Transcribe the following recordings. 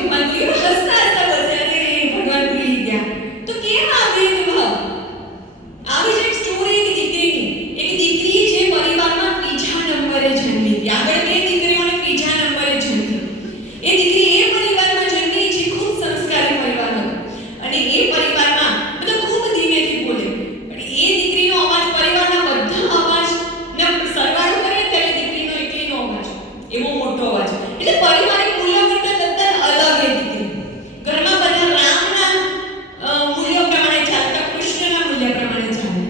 ભગવાન ભૂલી ગયા, હસતા હસતા બોલશે, અરે ભગવાન ભૂલી ગયા. તો કેમ આ ભેદભાવ? આવી જ એક સ્ટોરી એક દીકરીની. એક દીકરી જે પરિવારમાં ત્રીજા નંબરે જન્મી હતી. આગળ બે દીકરીઓને ત્રીજા નંબરે જન્મી. એ દીકરી એ પરિવારમાં જન્મી જે ખૂબ સંસ્કારી પરિવાર હતો. અને એ પરિવારમાં બધા ખૂબ ધીમેથી બોલે. પણ એ દીકરીનો અવાજ પરિવારના બધા અવાજને સરવાળો કરે ત્યારે દીકરીનો એકલીનો અવાજ એવો મોટો અવાજ. એટલે પારિવારિક મૂલ્યો કરતા તદ્દન અલગ એ દીકરી. ઘરમાં બધા રામના મૂલ્યો પ્રમાણે ચાલતા, કૃષ્ણના મૂલ્ય પ્રમાણે ચાલે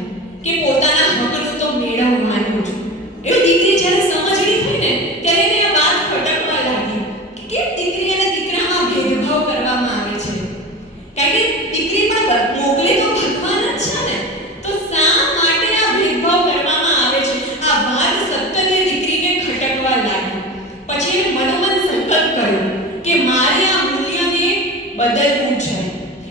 કે પોતાના હકનું તો મેળવવાનું જ. એવી દીકરી જ્યારે સમજણી થઈ ને ત્યારે એને આ વાત ખટકવા લાગી કે કેમ દીકરી અને દીકરામાં ભેદભાવ કરવામાં આવે છે. કારણ કે દીકરી પણ મોકલી તો ભગવાન જ છે ને, તો શા માટે આ ભેદભાવ કરવામાં આવે છે? આ વાત સતત એ દીકરીને ખટકવા લાગી. પછી એને મનોમન સંકલ્પ કર્યો કે મારે આ મૂલ્યને બદલવું છે.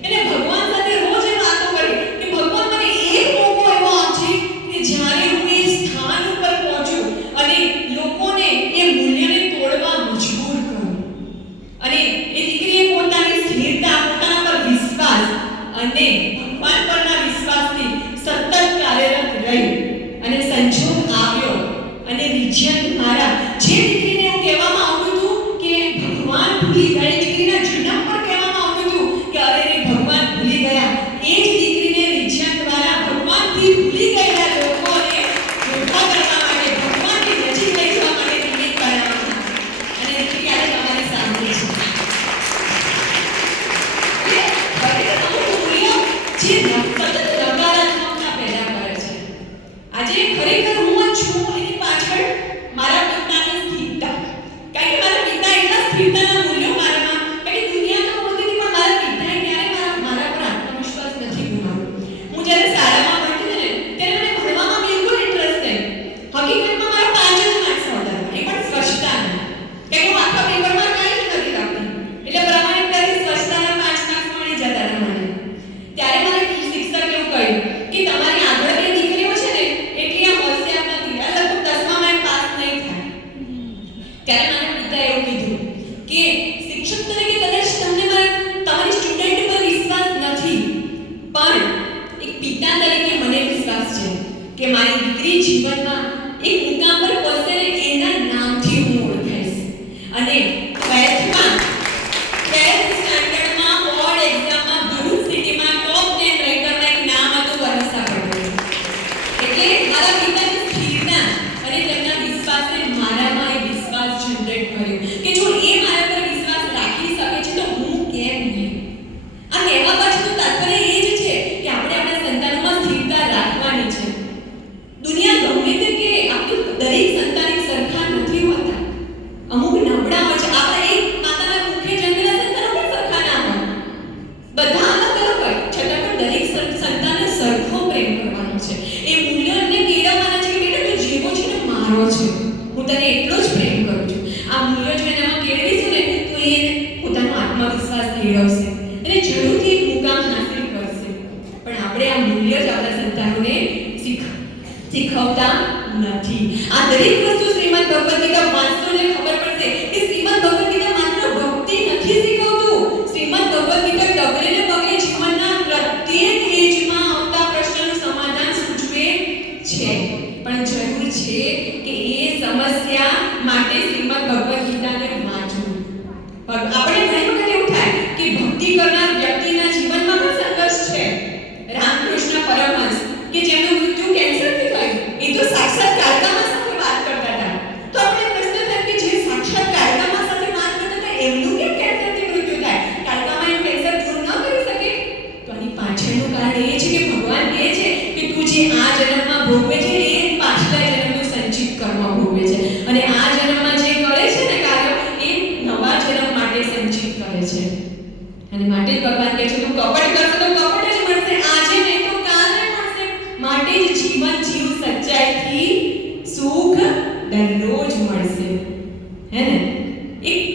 એને ભગવાન સાથે રોજ એ વાતો કરી કે ભગવાન મને એક મોકો એવો આપજે કે જ્યારે હું એ સ્થાન ઉપર પહોંચું અને લોકોને એ મૂલ્યને તોડવા મજબૂર કરું. અને એ દીકરીએ પોતાની સ્થિરતા, પોતાના પર વિશ્વાસ અને ભગવાન પરના વિશ્વાસથી સતત કાર્યરત રહી. અને સંજોગ આવ્યો અને રિજિયન દ્વારા જે દીકરીને એવું કહેવામાં આવતું હતું કે ભગવાન ભૂલી ગઈ, દીકરીના જન્મ પર કહેવામાં આવતું હતું કે અરે રે ભગવાન ભૂલી ગયા, એ જ દીકરીને રિજિયન દ્વારા ભગવાનથી ભૂલી ગયેલા લોકોને મોટા કરવા માટે, ભગવાનની નજીક લઈ જવા માટે નિમિત્ત બનાવવામાં. અને દીકરી આજે તમારી સામે છે. ખરેખર અમુક મૂલ્યો જે સતત નકારાત્મકતા પેદા કરે છે. આજે ખરેખર હું જ છું એની પાછળ મારા પિતાની સ્થિરતા. કારણ કે મારા પિતા એટલા સ્થિરતાના મૂલ્યો મારામાં, કારણ કે દુનિયા તો બોલતી હતી પણ મારા પિતાએ ક્યારે મારા પર આત્મવિશ્વાસ નથી ગુમાવ્યો. હું જ્યારે શાળામાં ભણતી હતી ને ત્યારે મને ભણવામાં બિલકુલ ઇન્ટરેસ્ટ નહીં. હકીકતમાં મારા 5 જ માર્ક્સ આવતા હતા, એ પણ સ્વચ્છતાના. કે હું આખા પેપરમાં કંઈ જ નથી લખતી, એટલે પ્રમાણિકતાથી સ્વચ્છતાના 5 માર્ક્સ મળી જતા હતા મને. ત્યારે મને શિક્ષક એવું કહ્યું કે તમારી આગળ બે દીકરીઓ છે ને એટલી આ હોશિયાર નથી, આ લગભગ 10માં પાસ નહીં થાય. ત્યારે મારા પિતાએ એવું કીધું કે શિક્ષક તરીકે કદાચ તમને તમારી સ્ટુડન્ટ પર વિશ્વાસ નથી, પણ એક પિતા તરીકે મને વિશ્વાસ છે કે મારી દીકરી જીવનમાં એક મુકામ પર પહોંચશે ને એના નામથી હું ઓળખાઈશ. અને 12th સ્ટાન્ડર્ડમાં બોર્ડ એક્ઝામમાં ભરૂચ સિટીમાં ટોપ 10 રેન્કરમાં એક નામ હતું વરસા પટેલ. એટલે મારા પિતાની સ્થિરતા અને તેમના વિશ્વાસે મારામાં એ વિશ્વાસ જનરેટ કર્યો કે જો એ મારા પર વિશ્વાસ રાખી શકે છે તો હું કેમ નહીં. આ કહેવા પાછળનું તાત્પર્ય એ જ છે કે આપણે આપણા સંતાનોમાં સ્થિરતા રાખવાની છે. દુનિયા ગમે તે કે આપણું દરેક સંતાન એક સરખા નથી હોતા. અમુક નબળા હોય છે. આપણા એક માતાના મુખે જન્મેલા સંતાનો પણ સરખા ના હોય, બધા અલગ અલગ હોય, છતાં પણ દરેક સંતાનને સરખો પ્રેમ કરવાનો છે. એ મૂલ્યોને કેળવવાના છે કે બેટા તું જેવો છે ને મારો છે, હું તને એટલો જ પ્રેમ કરું છું. આ મૂલ્યો જો એનામાં કેળવીશું ને તો એ પોતાનો આત્મવિશ્વાસ કેળવશે અને જરૂરથી એક મુકામ હાંસલ કરશે. પણ આપણે આ મૂલ્ય જ આપણા સંતાનોને શીખવતા નથી. આ દરેક વસ્તુ શ્રીમદ ભગવદ ગીતા વાંચતો એટલે ખબર પડશે કે શ્રીમદ ભગવદ ગીતા માત્ર ભક્તિ નથી શીખવતું. શ્રીમદ ભગવદ ગીતા ડગલે ને પગલે જીવનના પ્રત્યેક એજમાં આવતા પ્રશ્નનું સમાધાન સૂચવે છે. પણ જરૂર છે કે એ સમસ્યા માટે શ્રીમદ ભગવદ ગીતાને વાંચવું. આપણે ઘણી વખત એવું થાય કે ભક્તિ કરનાર વ્યક્તિના જીવનમાં પણ સંઘર્ષ છે. રામકૃષ્ણ પરમહંસ કે જેમનું મૃત્યુ કેન્સરથી થયું, એ તો સાક્ષાત કાળકામાં સાથે વાત કરતા હતા. તો આપણે પ્રશ્ન થાય કે જે સાક્ષાત કાળકામાં સાથે વાત કરતા હતા એમનું કેમ કેન્સરથી મૃત્યુ થાય? કાળકામાં એનું કેન્સર દૂર ન કરી શકે? તો આની પાછળનું કારણ એ છે કે ભગવાન કહે છે કે તું જે આ જન્મમાં ભોગવે છે એ પાછલા જન્મનું સંચિત કર્મ ભોગવે છે. અને આ જન્મમાં જે કરે છે ને કાર્ય એ નવા જન્મ માટે સંચિત કરે છે. અને માટે જ ભગવાન કહે છે તું કપટ કરશો તો કપટ જ મળશે, આજે નહીં તો કાલે મળશે. માટે જ જીવન જીવ સચ્ચાઈથી સુખ દરરોજ મળશે. હે ને?